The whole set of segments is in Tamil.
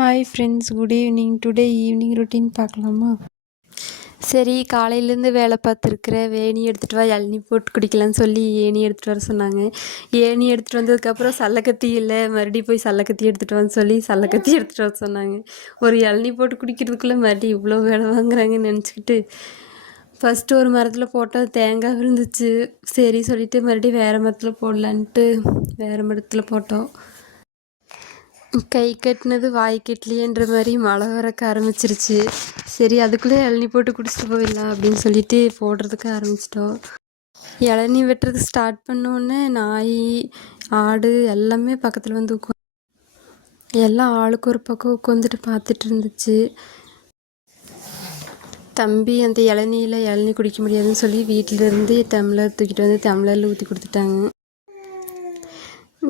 Hi friends, good evening. Today evening routine பார்க்கலாமா? சரி, காலையிலேருந்து வேலை பார்த்துருக்குற, ஏணி எடுத்துகிட்டு வா, இளநீ போட்டு குடிக்கலான்னு சொல்லி ஏணி எடுத்துகிட்டு வர சொன்னாங்க. ஏணி எடுத்துகிட்டு வந்ததுக்கப்புறம் சல்லக்கத்தி இல்லை, மறுபடியும் போய் சல்லக்கத்தி எடுத்துகிட்டு வான்னு சொல்லி சல்லக்கத்தி எடுத்துகிட்டு வர சொன்னாங்க. ஒரு இளநீ போட்டு குடிக்கிறதுக்குள்ளே மறுபடியும் இவ்வளோ வேலை வாங்குறாங்கன்னு நினச்சிக்கிட்டு ஃபஸ்ட்டு ஒரு மரத்தில் போட்டால் தேங்காய் இருந்துச்சு. சரி சொல்லிவிட்டு மறுபடியும் வேறு மரத்தில் போடலான்ட்டு வேறு மரத்தில் போட்டோம். கை கட்டினது வாய் கட்டலையேன்ற மாதிரி மழை வரக்க ஆரம்பிச்சிருச்சு. சரி, அதுக்குள்ளே இளநீ போட்டு குடிச்சிட்டு போயிடலாம் அப்படின்னு சொல்லிட்டு போடுறதுக்கு ஆரம்பிச்சிட்டோம். இளநீ வெட்டுறதுக்கு ஸ்டார்ட் பண்ணோன்னே நாய், ஆடு எல்லாமே பக்கத்தில் வந்து எல்லாம் ஆளுக்கு ஒரு பக்கம் உட்காந்துட்டு பார்த்துட்டு இருந்துச்சு. தம்பி அந்த இளநீ குடிக்க முடியாதுன்னு சொல்லி வீட்டிலேருந்து டம்ளர் தூக்கிட்டு வந்து டம்ளரில் ஊற்றி கொடுத்துட்டாங்க.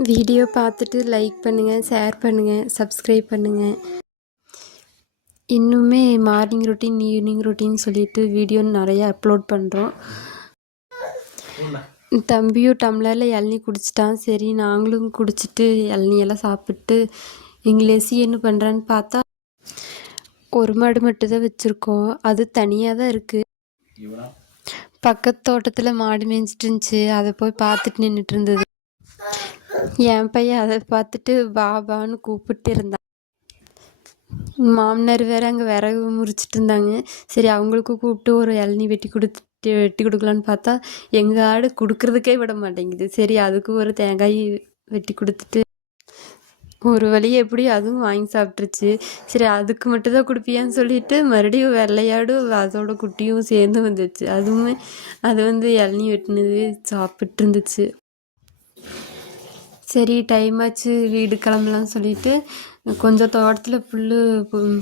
வீடியோ பார்த்துட்டு லைக் பண்ணுங்கள், ஷேர் பண்ணுங்கள், சப்ஸ்கிரைப் பண்ணுங்கள். இன்னுமே மார்னிங் ரொட்டீன், ஈவினிங் ரொட்டீன் சொல்லிட்டு வீடியோ நிறையா அப்லோட் பண்ணுறோம். தம்பியும் டம்ளரில் இளநீ குடிச்சிட்டான். சரி, நாங்களும் குடிச்சிட்டு இளநியெல்லாம் சாப்பிட்டு இங்கிலீஷ் என்ன பண்ணுறான்னு பார்த்தா ஒரு மாடு மட்டும் தான் வச்சுருக்கோம். அது தனியாக தான் இருக்குது. பக்கத்து தோட்டத்தில் மாடு மேய்ஞ்சிட்டு இருந்துச்சு. அதை போய் பார்த்துட்டு நின்றுட்டு இருந்தது. என் பையன் அதை பார்த்துட்டு பாபான்னு கூப்பிட்டு இருந்தான். மாமனார் வேறு அங்கே விறகு முறிச்சிட்டு இருந்தாங்க. சரி, அவங்களுக்கு கூப்பிட்டு ஒரு இளநீ வெட்டி கொடுக்கலான்னு பார்த்தா எங்கள் ஆடு கொடுக்குறதுக்கே விட மாட்டேங்குது. சரி, அதுக்கு ஒரு தேங்காய் வெட்டி கொடுத்துட்டு ஒரு வழி எப்படி அதுவும் வாங்கி சாப்பிட்ருச்சு. சரி, அதுக்கு மட்டும்தான் கொடுப்பியான்னு சொல்லிட்டு மறுபடியும் வெள்ளையாடும் அதோட குட்டியும் சேர்ந்து வந்துச்சு. அது இளநீ வெட்டினது சாப்பிட்டு இருந்துச்சு. சரி, டைம் ஆச்சு, வீடு கிளம்பலான்னு சொல்லிட்டு கொஞ்சம் தோட்டத்தில்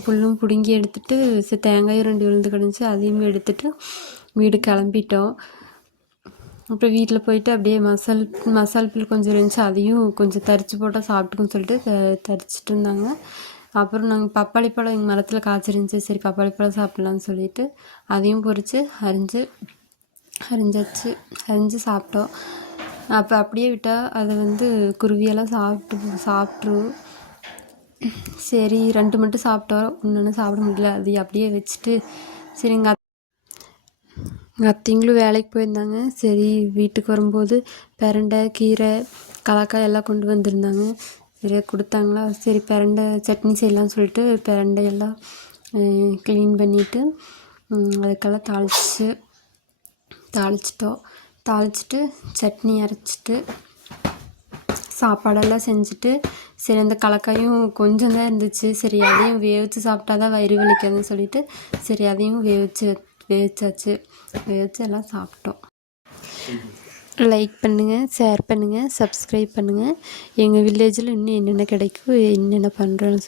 புல்லும் பிடுங்கி எடுத்துகிட்டு தேங்காயும் 2 விழுந்து கிடந்துச்சு, அதையும் எடுத்துகிட்டு வீடு கிளம்பிட்டோம். அப்புறம் வீட்டில் போயிட்டு அப்படியே மசால் புல் கொஞ்சம் இருந்துச்சு, அதையும் கொஞ்சம் தரித்து போட்டால் சாப்பிட்டுக்குன்னு சொல்லிட்டு தரிச்சிட்டு இருந்தாங்க. அப்புறம் நாங்கள் பப்பாளி பழம் எங்கள் மரத்தில் காய்ச்சிருந்துச்சி. சரி, பப்பாளி பழம் சாப்பிட்லான்னு சொல்லிட்டு அதையும் பொறித்து அரிஞ்சு சாப்பிட்டோம். அப்போ அப்படியே விட்டால் அதை குருவியெல்லாம் சாப்பிட்ரும். சரி, 2 மட்டும் சாப்பிட்டோம், இன்னொன்று சாப்பிட முடியல. அது அப்படியே வச்சுட்டு சரி, எங்கள் அத்தைங்களும் வேலைக்கு போயிருந்தாங்க. சரி, வீட்டுக்கு வரும்போது பிரண்டை, கீரை, கலாக்காய் எல்லாம் கொண்டு வந்திருந்தாங்க. சரியா கொடுத்தாங்களா? சரி, பிரண்டை சட்னி செய்யலாம்னு சொல்லிட்டு பிரண்டையெல்லாம் க்ளீன் பண்ணிவிட்டு அதுக்கெல்லாம் தாளிச்சிட்டு சட்னி அரைச்சிட்டு சாப்பாடெல்லாம் செஞ்சுட்டு சரி, அந்த கலக்காயும் கொஞ்சம் தான் இருந்துச்சு. சரி, அதையும் வேவிச்சு சாப்பிட்டா தான் வயிறு வலிக்காதுன்னு சொல்லிட்டு சரி, அதையும் வேவிச்சு எல்லாம் சாப்பிட்டோம். லைக் பண்ணுங்கள், ஷேர் பண்ணுங்கள், சப்ஸ்கிரைப் பண்ணுங்கள். எங்கள் வில்லேஜில் இன்னும் என்னென்ன கிடைக்கும், என்னென்ன பண்ணுறோன்னு